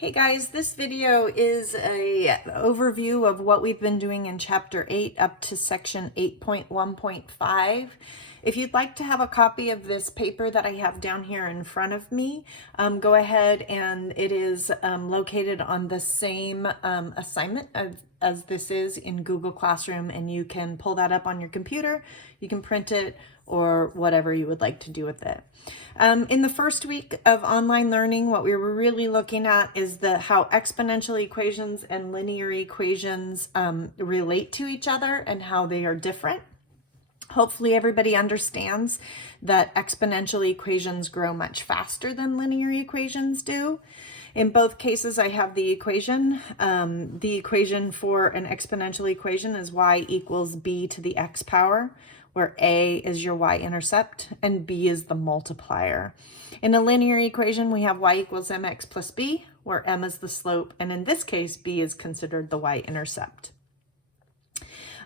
Hey guys, this video is a overview of what we've been doing in chapter 8 up to section 8.1.5. If you'd like to have a copy of this paper that I have down here in front of me, go ahead, and it is located on the same assignment as this is in Google Classroom, and you can pull that up on your computer, you can print it, or whatever you would like to do with it. In the first week of online learning, what we were really looking at is how exponential equations and linear equations relate to each other and how they are different. Hopefully everybody understands that exponential equations grow much faster than linear equations do. In both cases, I have the equation. The equation for an exponential equation is y equals b to the x power, where a is your y-intercept and b is the multiplier. In a linear equation, we have y equals mx plus b, where m is the slope, and in this case, b is considered the y-intercept.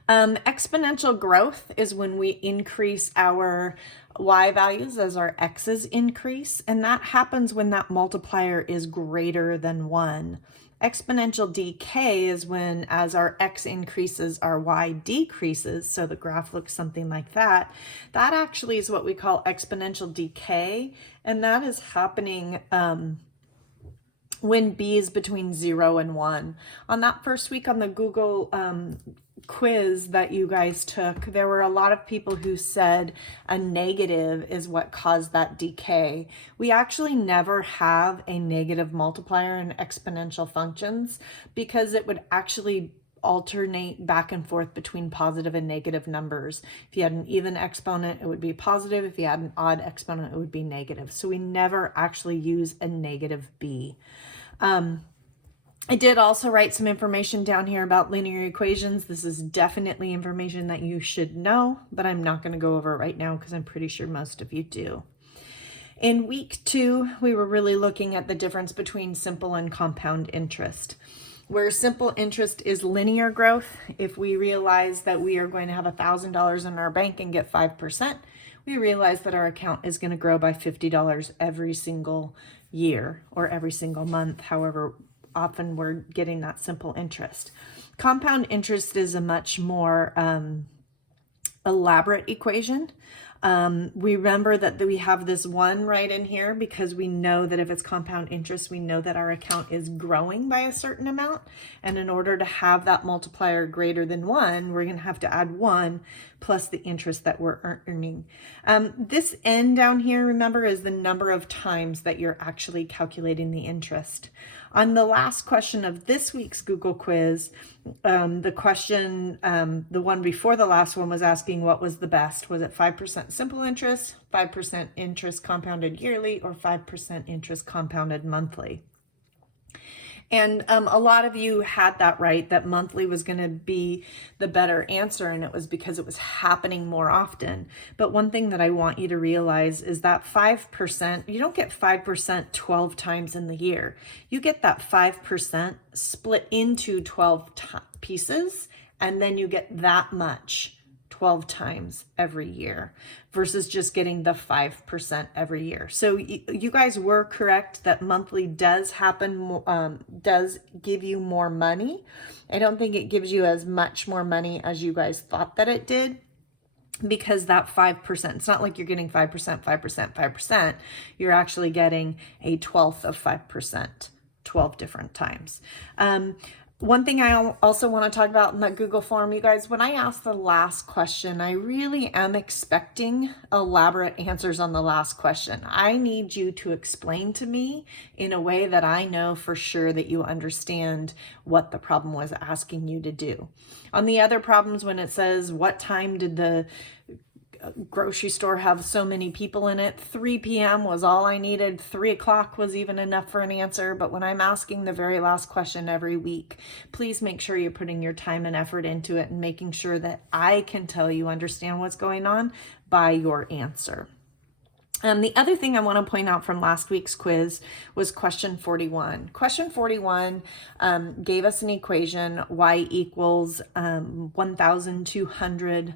Exponential growth is when we increase our y values as our x's increase, and that happens when that multiplier is greater than 1. Exponential decay is when, as our x increases, our y decreases, so the graph looks something like that. That actually is what we call exponential decay, and that is happening when b is between 0 and 1. On that first week on the Google quiz that you guys took, there were a lot of people who said a negative is what caused that decay. We actually never have a negative multiplier in exponential functions because it would actually alternate back and forth between positive and negative numbers. If you had an even exponent, it would be positive. If you had an odd exponent, it would be negative. So we never actually use a negative b. I did also write some information down here about linear equations. This is definitely information that you should know, but I'm not going to go over it right now because I'm pretty sure most of you do. In week 2, we were really looking at the difference between simple and compound interest. Where simple interest is linear growth, if we realize that we are going to have $1,000 in our bank and get 5%, we realize that our account is going to grow by $50 every single year or every single month, however often we're getting that simple interest. Compound interest is a much more elaborate equation. We remember that we have this 1 right in here because we know that if it's compound interest, we know that our account is growing by a certain amount. And in order to have that multiplier greater than 1, we're going to have to add 1 plus the interest that we're earning. This n down here, remember, is the number of times that you're actually calculating the interest. On the last question of this week's Google quiz, the question, the one before the last one, was asking what was the best. Was it 5% simple interest, 5% interest compounded yearly, or 5% interest compounded monthly? And a lot of you had that right, that monthly was going to be the better answer, and it was because it was happening more often. But one thing that I want you to realize is that 5%, you don't get 5% 12 times in the year. You get that 5% split into 12 pieces, and then you get that much 12 times every year versus just getting the 5% every year. So you guys were correct that monthly does happen, does give you more money. I don't think it gives you as much more money as you guys thought that it did, because that 5%, it's not like you're getting 5%, 5%, 5%. You're actually getting a 12th of 5%, 12 different times. One thing I also want to talk about in that Google form, you guys, when I asked the last question, I really am expecting elaborate answers on the last question. I need you to explain to me in a way that I know for sure that you understand what the problem was asking you to do. On the other problems, when it says, what time did the grocery store have so many people in it, 3 p.m. was all I needed. 3 o'clock was even enough for an answer. But when I'm asking the very last question every week, please make sure you're putting your time and effort into it and making sure that I can tell you understand what's going on by your answer. The other thing I want to point out from last week's quiz was question 41. Question 41 gave us an equation, y equals 1,200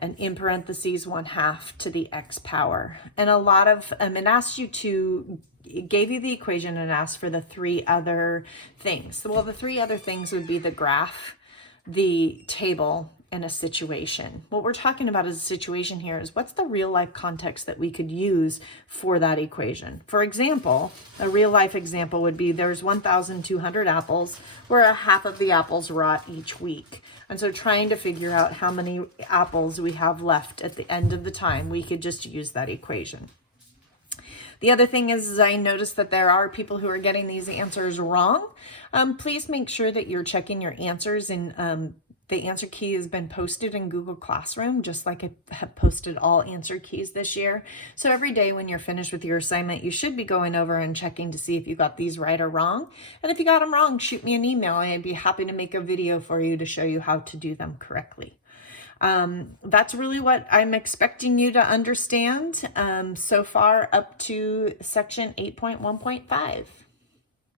and in parentheses 1/2 to the x power. And a lot of, it asks you to gave you the equation and asked for the 3 other things. Well, the 3 other things would be the graph, the table, and a situation. What we're talking about as a situation here is what's the real life context that we could use for that equation. For example, a real life example would be there's 1,200 apples where a half of the apples rot each week. And so trying to figure out how many apples we have left at the end of the time, we could just use that equation. The other thing is I noticed that there are people who are getting these answers wrong. Please make sure that you're checking your answers, and the answer key has been posted in Google Classroom, just like I have posted all answer keys this year. So every day when you're finished with your assignment, you should be going over and checking to see if you got these right or wrong. And if you got them wrong, shoot me an email. I'd be happy to make a video for you to show you how to do them correctly. That's really what I'm expecting you to understand so far up to section 8.1.5.